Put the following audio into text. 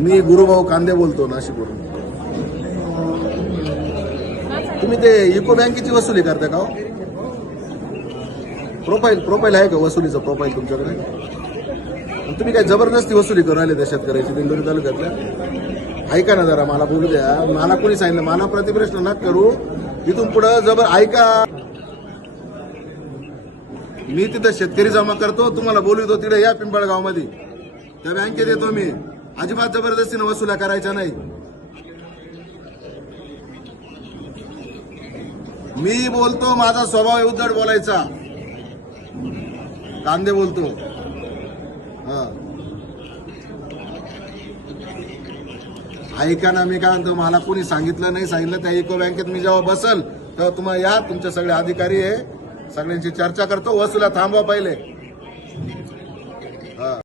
मी गुरुभाऊ कांदे बोलतो नाशिकवरून. तुम्ही ते इको बँकेची वसुली करता का हो? प्रोफाईल प्रोफाईल आहे का वसुलीचं प्रोफाईल तुमच्याकडे? तुम्ही काय जबरदस्ती वसुली करून राहिले त्या शेतकऱ्याची दिंडोरी तालुक्यातल्या? ऐका ना जरा मला बोलू द्या. मला कोणी सांगितलं? मला प्रतिप्रश्न ना करू. इथून पुढं जबर ऐका. मी तिथं शेतकरी जमा करतो तुम्हाला बोलवतो तिथे या पिंपळगावमध्ये. त्या बँकेत येतो मी. अजिबात जबरदस्तीनं वसुल्या करायच्या नाही. मी बोलतो माझा स्वभाव उद्धट बोलायचा. कांदे बोलतो. हा. ऐका ना मी काय म्हणतो मला कोणी सांगितलं नाही सांगितलं त्या इको बँकेत मी जेव्हा बसल तेव्हा तुम्हाला या तुमचे सगळे अधिकारी आहे. सगळ्यांची चर्चा करतो वसुला थांबवा पहिले.